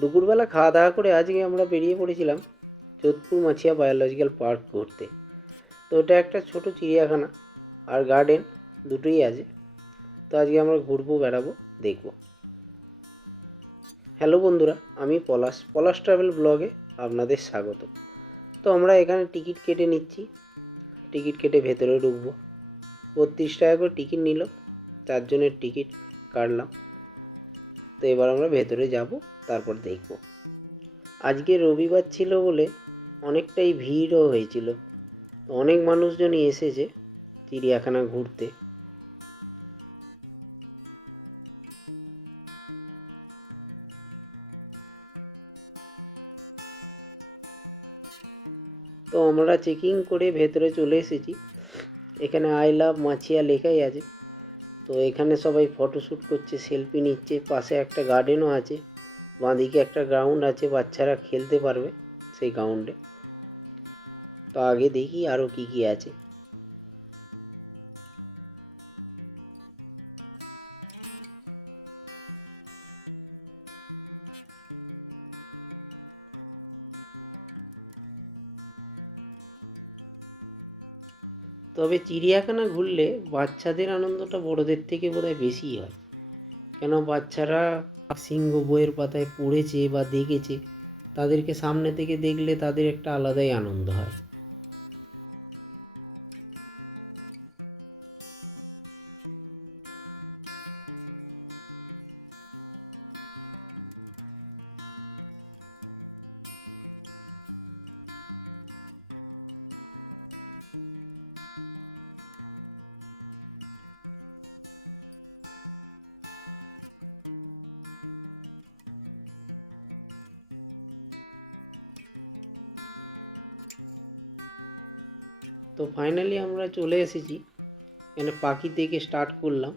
দুপুরবেলা খাওয়া দাওয়া করে আজকে আমরা বেরিয়ে পড়েছিলাম যোধপুর মাছিয়া বায়োলজিক্যাল পার্ক ঘুরতে। তো ওটা একটা ছোট চিড়িয়াখানা আর গার্ডেন দুটোই আছে। তো আজকে আমরা ঘুরবো, বেড়াবো, দেখবো। হ্যালো বন্ধুরা, আমি পলাশ ট্রাভেল ব্লগে আপনাদের স্বাগত। তো আমরা এখানে টিকিট কেটে নিচ্ছি, টিকিট কেটে ভেতরে ঢুকবো। 32 টাকা করে টিকিট নিল, 4 জনের টিকিট কাটলাম। তো এবার আমরা ভেতরে যাব, তারপর দেখব। আজকে রবিবার ছিল বলে অনেকটাই ভিড়ও হয়েছিল, অনেক মানুষজনই এসেছে চিড়িয়াখানা ঘুরতে। তো আমরা চেকিং করে ভেতরে চলে এসেছি। এখানে আই লাভ মাছিয়া লেখাই আছে। তো এখানে সবাই ফটোশ্যুট করছে, সেলফি নিচ্ছে। পাশে একটা গার্ডেনও আছে, বাঁদিকে একটা গ্রাউন্ড আছে, বাচ্চারা খেলতে পারবে সেই গ্রাউন্ডে। তো আগে দেখি আরও কি কি আছে। তবে চিড়িয়াখানা ঘুরলে বাচ্চাদের আনন্দটা বড়দের থেকে বোধহয় বেশি হয়, কেন বাচ্চারা সিংহ বইয়ের পাতায় পড়েছে বা দেখেছে, তাদেরকে সামনে থেকে দেখলে তাদের একটা আলাদাই আনন্দ হয়। তো ফাইনালি আমরা চলে এসেছি। এখানে পাখি থেকে স্টার্ট করলাম।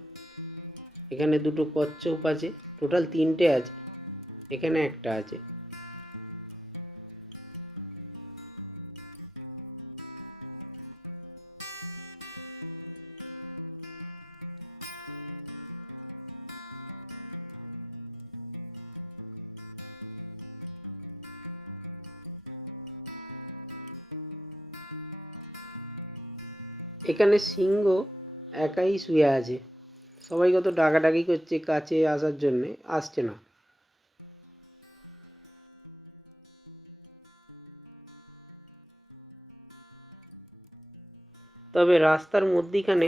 এখানে দুটো কচ্ছপ আছে, টোটাল 3টে আছে, এখানে একটা আছে। এখানে সিংহ একাই শুয়ে আছে, সবাই কত ডাকাডাকি করছে কাছে আসার জন্যে, আসছে না। তবে রাস্তার মধ্যিখানে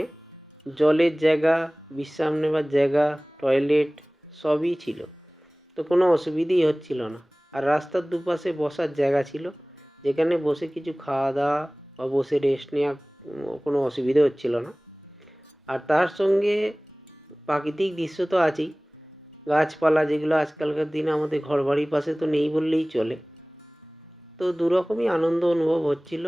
জলের জায়গা, বিশ্রাম নেবার জায়গা, টয়লেট সবই ছিল। তো কোনো অসুবিধেই হচ্ছিল না। আর রাস্তার দুপাশে বসার জায়গা ছিল, যেখানে বসে কিছু খাওয়া দাওয়া বা বসে রেস্ট নেওয়া কোনো অসুবিধে হচ্ছিল না। আর তার সঙ্গে প্রাকৃতিক দৃশ্য তো আছেই, গাছপালা যেগুলো আজকালকার দিনে আমাদের ঘর বাড়ির পাশে তো নেই বললেই চলে। তো দুরকমই আনন্দ অনুভব হচ্ছিল।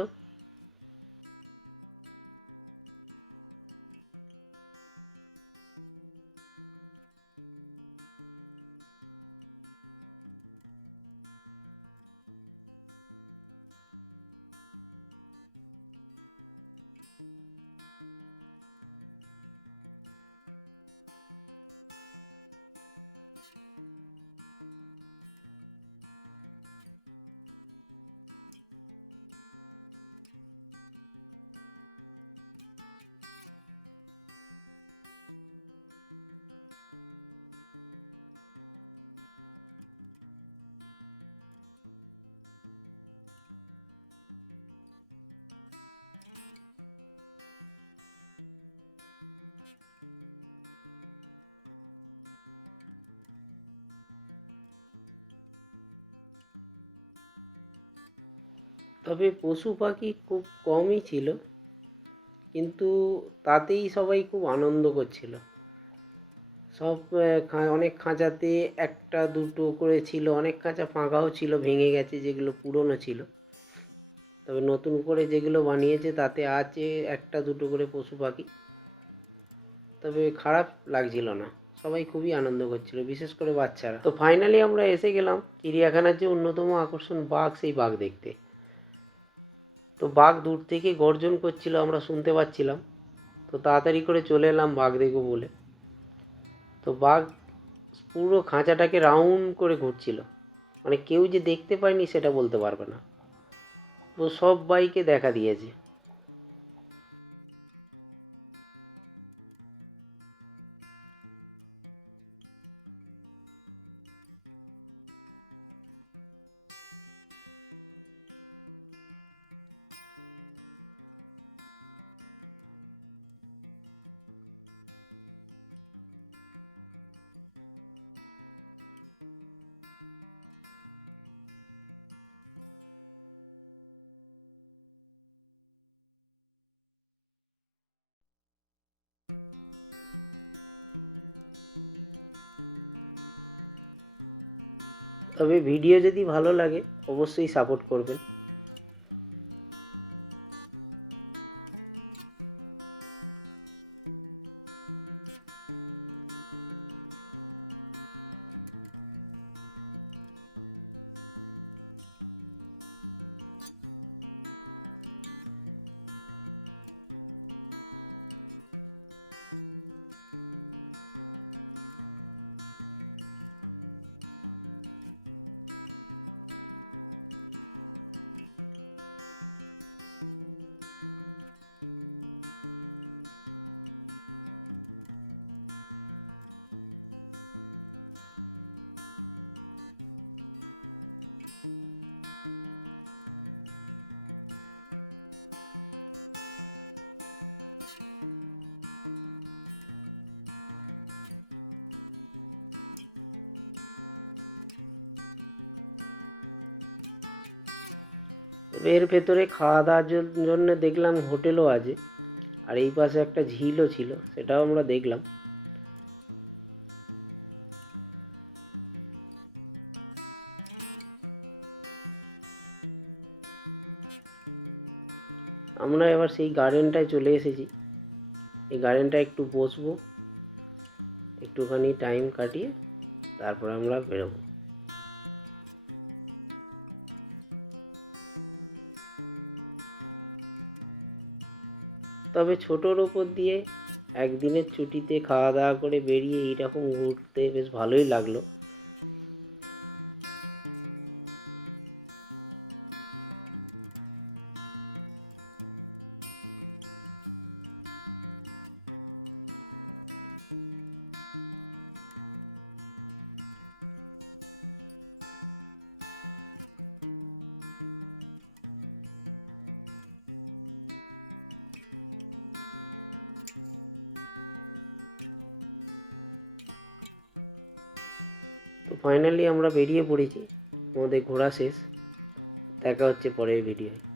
তবে পশু পাখি খুব কমই ছিল, কিন্তু তাতেই সবাই খুব আনন্দ করছিল। সব অনেক খাঁচাতে একটা দুটো করে ছিল, অনেক খাঁচা ফাঁকাও ছিল, ভেঙে গেছে যেগুলো পুরনো ছিল। তবে নতুন করে যেগুলো বানিয়েছে তাতে আছে একটা দুটো করে পশু পাখি। তবে খারাপ লাগছিল না, সবাই খুবই আনন্দ করছিল, বিশেষ করে বাচ্চারা। তো ফাইনালি আমরা এসে গেলাম চিড়িয়াখানার যে অন্যতম আকর্ষণ বাঘ, সেই বাঘ দেখতে। তো বাঘ দূর থেকে গর্জন করছিল, আমরা শুনতে পাচ্ছিলাম। তো তাড়াতাড়ি করে চলে এলাম বাঘ দেখবো বলে। তো বাঘ পুরো খাঁচাটাকে রাউন্ড করে ঘুরছিল, মানে কেউ যে দেখতে পায়নি সেটা বলতে পারবে না, ও সব বাইকে দেখা দিয়েছে। তবে ভিডিও যদি ভালো লাগে অবশ্যই সাপোর্ট করবেন। এর ভেতরে খাওয়া দাওয়ার জন্য দেখলাম হোটেলও আছে, আর এই পাশে একটা ঝিলও ছিল, সেটাও আমরা দেখলাম। আমরা এবার সেই গার্ডেনটায় চলে এসেছি। এই গার্ডেনটায় একটু বসবো, একটুখানি টাইম কাটিয়ে তারপর আমরা বেরোবো। তবে ছোটোর ওপর দিয়ে একদিনের ছুটিতে খাওয়া দাওয়া করে বেরিয়ে এইরকম ঘুরতে বেশ ভালোই লাগলো। তো ফাইনালি আমরা বেরিয়ে পড়েছি, আমাদের ঘোরা শেষ। দেখা হচ্ছে পরের ভিডিওয়।